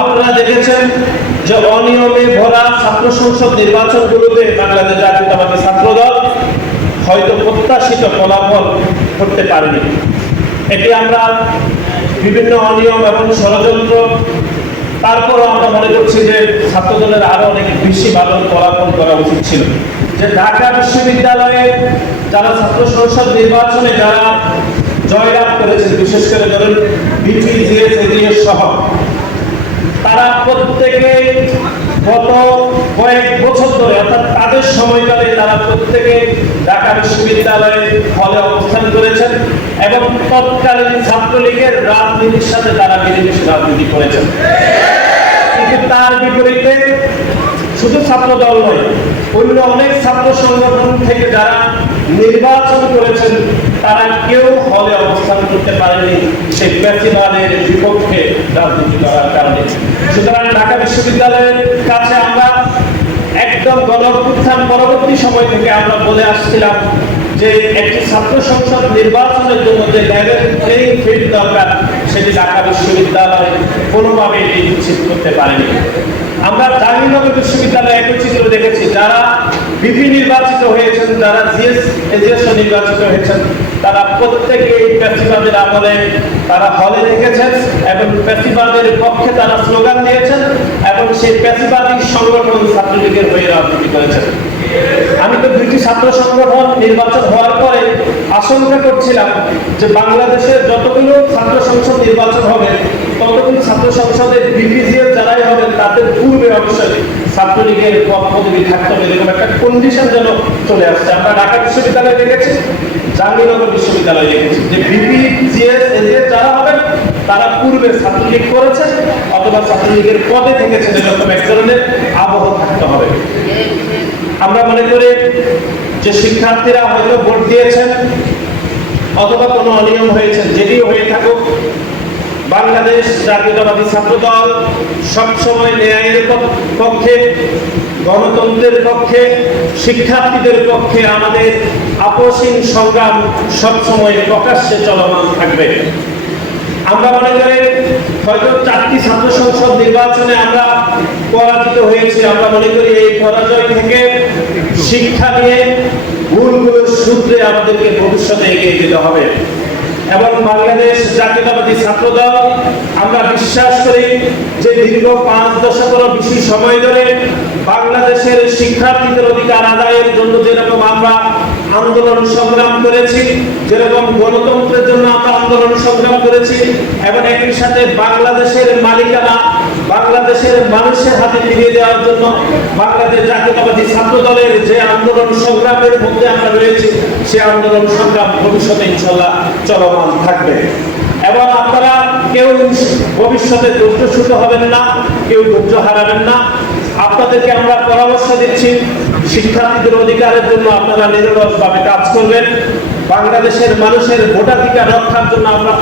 আপনারা দেখেছেন যে অনিয়মে ভরা ছাত্র সংসদ নির্বাচনগুলোতে বাংলাদেশ জাতীয়তাবাদী ছাত্রদল হয়তো প্রত্যাশিত ফলাফল করতে পারেনি। এটি আমরা বিভিন্ন অনিয়ম এবং ষড়যন্ত্র, তারপরও আমরা মনে করছি যে ছাত্রদলের আরো অনেক বেশি ভালো ফলাফল করা উচিত ছিল। যে ঢাকা বিশ্ববিদ্যালয়ে যারা ছাত্র সংসদ নির্বাচনে যারা জয়লাভ করেছে, বিশেষ করে ধরুন বিপি, জিএস, এজিএস সহ, তারা প্রত্যেকে গত কয়েক বছর ধরে অর্থাৎ তাদের সময়কালে তারা প্রত্যেকে ঢাকা বিশ্ববিদ্যালয়ে হলে অবস্থান করেছেন এবং তৎকালীন ছাত্রলীগের রাজনীতির সাথে তারা মিলেমিশে রাজনীতি করেছেন। কিন্তু তার বিপরীতে শুধু ছাত্র দল নয়, অন্য অনেক ছাত্র সংগঠন থেকে যারা নির্বাচন করেছেন তারা কেউ হলে অবস্থান করতে পারেনি সেই ফ্যাসিবাদের বিপক্ষে রাজনীতি করার কারণে। সুতরাং ঢাকা বিশ্ববিদ্যালয়ের কাছে আমরা একদম গণঅভ্যুত্থান পরবর্তী সময় থেকে আমরা বলে আসছিলাম যে একটি ছাত্র সংসদ নির্বাচনের জন্য যে লেভেল প্লেইং ফিল্ড দরকার সেটি ঢাকা বিশ্ববিদ্যালয় কোনোভাবে নিশ্চিত করতে পারেনি। আমরা জাহাঙ্গীরনগর বিশ্ববিদ্যালয়ে একই চিত্র দেখেছি, যারা বিপি নির্বাচিত হয়েছেন, যারা জিএস, এজিএস নির্বাচিত হয়েছেন, তারা প্রত্যেকে ফ্যাসিবাদের আমলে তারা হলে থেকেছেন এবং ফ্যাসিবাদের পক্ষে তারা স্লোগান দিয়েছেন এবং সেই ফ্যাসিবাদী সংগঠন ছাত্রলীগের হয়ে রাজনীতি করেছেন। আমি তো দুইটি ছাত্র সংগঠন নির্বাচন হওয়ার পরে আশঙ্কা করছিলাম যে বাংলাদেশের যতগুলো ছাত্র সংসদ নির্বাচন হবে ততগুলো ছাত্র সংসদের বিপিজিএর যারাই হবে তাদের পূর্বে অবশ্যই ছাত্রলীগের পদ পদবি থাকতে হবে, এরকম একটা কন্ডিশন যেন চলে আসছে। আমরা ঢাকা বিশ্ববিদ্যালয়ে দেখেছি, জাহাঙ্গীরনগর বিশ্ববিদ্যালয়ে দেখেছি যে বিপিজিএস, এজিএস যারা হবেন তারা পূর্বে ছাত্রলীগ করেছেন অথবা ছাত্রলীগের পদে থেকেছেন, এরকম এক ধরনের আবহ থাকতে হবে। আমরা মনে করি যে শিক্ষার্থীরা হয়তো ভোট দিয়েছেন অথবা কোনো অনিয়ম হয়েছে, যেটি হয়ে থাকুক, বাংলাদেশ জাতীয়তাবাদী ছাত্রদল সবসময় ন্যায়ের পক্ষে, গণতন্ত্রের পক্ষে, শিক্ষার্থীদের পক্ষে আমাদের আপোষহীন সংগ্রাম সবসময় প্রকাশ্যে চলমান থাকবে। আমরা মনে করি হয়তো 4টি ছাত্র সংসদ নির্বাচনে আমরা পরাজিত হয়েছি। আমরা মনে করি এই পরাজয় থেকে শিক্ষা নিয়ে ভুলগুলোর সূত্রে আমাদেরকে ভবিষ্যতে এগিয়ে যেতে হবে এবং বাংলাদেশ জাতীয়তাবাদী ছাত্রদল আমরা বিশ্বাস করি যে দীর্ঘ 5 দশকেরও বেশি সময় ধরে বাংলাদেশের শিক্ষার্থীদের অধিকার আদায়ের জন্য যেরকম আমরা আন্দোলন সংগ্রাম করেছি, যেরকম গণতন্ত্রের জন্য আমরা আন্দোলন সংগ্রাম করেছি এবং একই সাথে বাংলাদেশের মালিকানা বাংলাদেশের মানুষের হাতে ফিরিয়ে দেওয়ার জন্য বাংলাদেশ জাতীয়তাবাদী ছাত্রদলের যে আন্দোলন সংগ্রামের মধ্যে আমরা রয়েছি সেই আন্দোলন সংগ্রাম ভবিষ্যতে ইনশাআল্লাহ চলমান থাকবে এবং আপনারা কেউ ভবিষ্যতে ধৈর্যচ্যুত হবেন না, কেউ ধৈর্য হারাবেন না। আপনাদেরকে আমরা পরামর্শ দিচ্ছি, শিক্ষার্থীদের অধিকারের জন্য আপনারা নিরলসভাবে কাজ করবেন, বাংলাদেশের মানুষের ভোটাধিকার রক্ষার জন্য আপনারা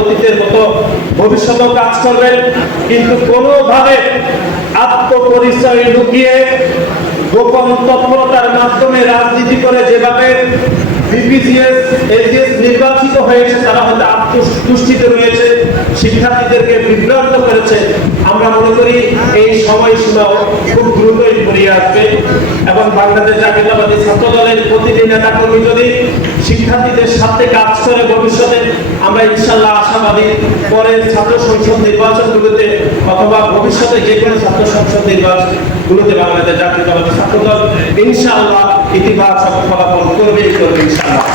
অতীতের মতো ভবিষ্যতেও কাজ করবেন, কিন্তু কোনোভাবে আত্মপরিচয় লুকিয়ে গোপন তৎপরতার মাধ্যমে রাজনীতি করে যেভাবে বিপিজিএস, এজিএস নির্বাচিত হয়েছে তারা হয়তো আত্মতুষ্টিতে রয়েছে, শিক্ষার্থীদেরকে বিভ্রান্ত করেছে। আমরা মনে করি এই সময়সীমাও খুব দ্রুতই ঘুরিয়ে আসবে এবং বাংলাদেশ জাতীয়তাবাদী ছাত্রদলের প্রতিটি নেতাকর্মী যদি শিক্ষার্থীদের সাথে কাজ করে ভবিষ্যতে আমরা ইনশাআল্লাহ আশাবাদী পরের ছাত্র সংসদ নির্বাচনগুলোতে অথবা ভবিষ্যতে যে কোনো ছাত্র সংসদ নির্বাচনগুলোতে বাংলাদেশ জাতীয়তাবাদী ছাত্রদল ইনশাআল্লাহ ইতিবাচক ফলাফল করবে ইনশাআল্লাহ।